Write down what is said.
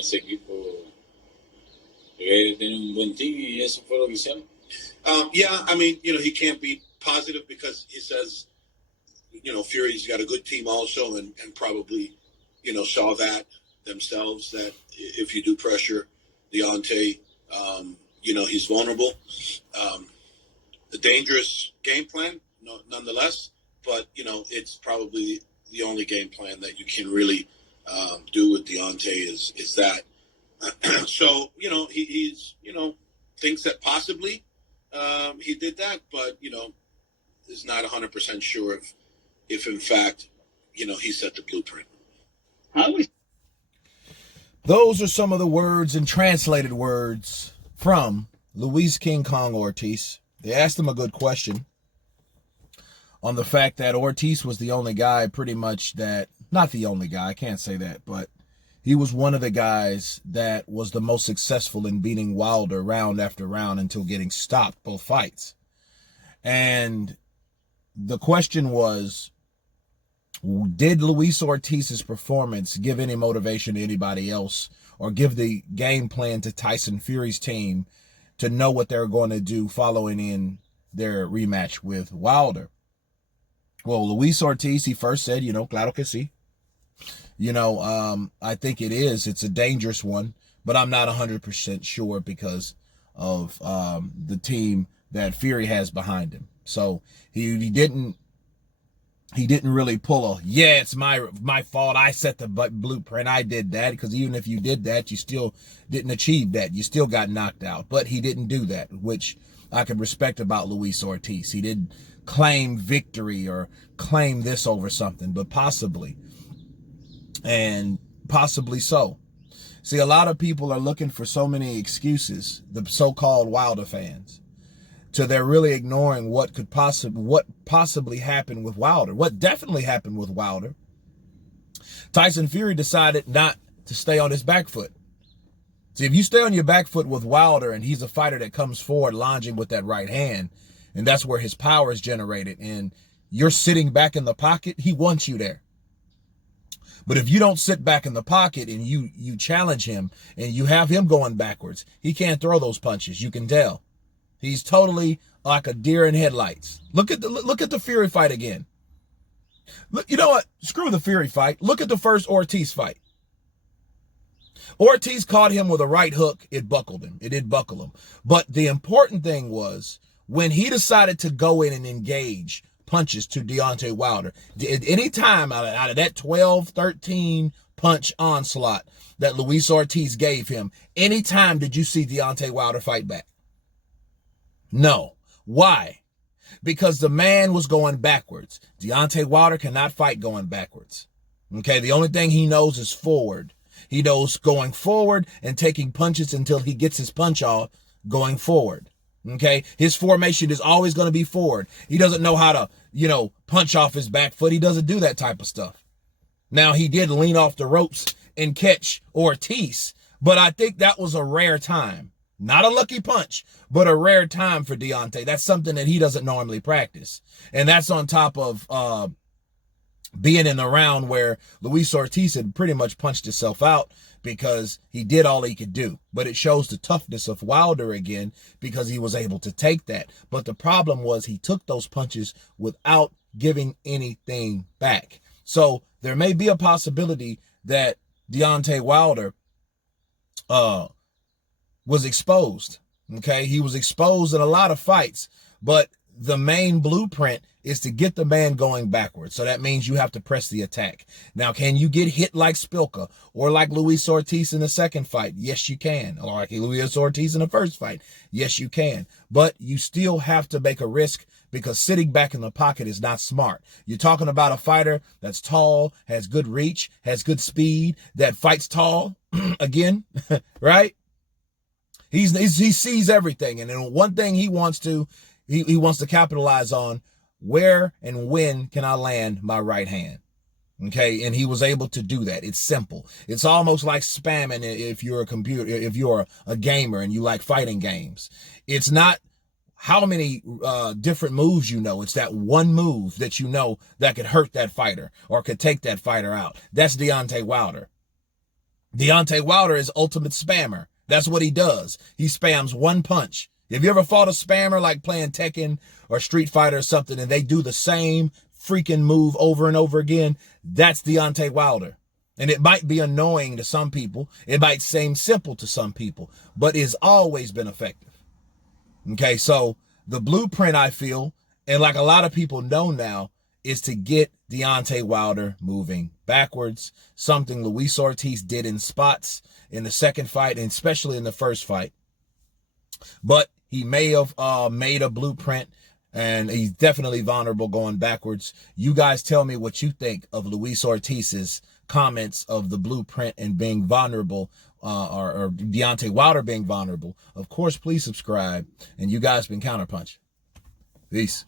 ese equipo debe tener un buen team y eso fue lo que hicieron. Yeah, I mean, he can't be positive because he says, Fury's got a good team also, and probably, saw that themselves, that if you do pressure Deontay, he's vulnerable. A dangerous game plan, nonetheless, but, it's probably the only game plan that you can really do with Deontay is that. So, he's, thinks that possibly he did that, but, is not 100% sure if in fact, he set the blueprint. Those are some of the words and translated words from Luis King Kong Ortiz. They asked him a good question on the fact that Ortiz was the only guy pretty much that, not the only guy, I can't say that, but he was one of the guys that was the most successful in beating Wilder round after round until getting stopped both fights. And the question was, did Luis Ortiz's performance give any motivation to anybody else, or give the game plan to Tyson Fury's team to know what they're going to do following in their rematch with Wilder? Well, Luis Ortiz, he first said, claro que sí. I think it is. It's a dangerous one, but I'm not 100% sure because of the team that Fury has behind him. So he didn't really pull it's my fault. I set the blueprint. I did that, because even if you did that, you still didn't achieve that. You still got knocked out. But he didn't do that, which I could respect about Luis Ortiz. He didn't claim victory or claim this over something, but possibly. And possibly so. See, a lot of people are looking for so many excuses, the so-called Wilder fans, so they're really ignoring what possibly happened with Wilder. What definitely happened with Wilder. Tyson Fury decided not to stay on his back foot. See, if you stay on your back foot with Wilder, and he's a fighter that comes forward lunging with that right hand, and that's where his power is generated, and you're sitting back in the pocket, he wants you there. But if you don't sit back in the pocket and you challenge him and you have him going backwards, he can't throw those punches. You can tell. He's totally like a deer in headlights. Look at the Fury fight again. Look, you know what? Screw the Fury fight. Look at the first Ortiz fight. Ortiz caught him with a right hook. It buckled him. It did buckle him. But the important thing was when he decided to go in and engage punches to Deontay Wilder. At any time out of that 12-13 punch onslaught that Luis Ortiz gave him, any time did you see Deontay Wilder fight back? No. Why? Because the man was going backwards. Deontay Wilder cannot fight going backwards. Okay, the only thing he knows is forward. He knows going forward and taking punches until he gets his punch off going forward. Okay, his formation is always going to be forward. He doesn't know how to, punch off his back foot. He doesn't do that type of stuff. Now, he did lean off the ropes and catch Ortiz, but I think that was a rare time. Not a lucky punch, but a rare time for Deontay. That's something that he doesn't normally practice. And that's on top of being in a round where Luis Ortiz had pretty much punched himself out because he did all he could do. But it shows the toughness of Wilder again because he was able to take that. But the problem was he took those punches without giving anything back. So there may be a possibility that Deontay Wilder was exposed. Okay, he was exposed in a lot of fights, but the main blueprint is to get the man going backwards. So that means you have to press the attack. Now, can you get hit like Spilka or like Luis Ortiz in the second fight? Yes, you can. Or like Luis Ortiz in the first fight? Yes, you can. But you still have to make a risk because sitting back in the pocket is not smart. You're talking about a fighter that's tall, has good reach, has good speed, that fights tall again, right? He sees everything. And then one thing he wants to capitalize on, where and when can I land my right hand? Okay, and he was able to do that. It's simple. It's almost like spamming if you're a gamer and you like fighting games. It's not how many different moves you know. It's that one move that you know that could hurt that fighter or could take that fighter out. That's Deontay Wilder. Deontay Wilder is ultimate spammer. That's what he does. He spams one punch. Have you ever fought a spammer like playing Tekken or Street Fighter or something and they do the same freaking move over and over again? That's Deontay Wilder. And it might be annoying to some people. It might seem simple to some people, but it's always been effective. Okay, so the blueprint, I feel, and like a lot of people know now, is to get Deontay Wilder moving backwards, something Luis Ortiz did in spots in the second fight, and especially in the first fight. But he may have made a blueprint, and he's definitely vulnerable going backwards. You guys tell me what you think of Luis Ortiz's comments of the blueprint and being vulnerable, or Deontay Wilder being vulnerable. Of course, please subscribe. And you guys been Counterpunch. Peace.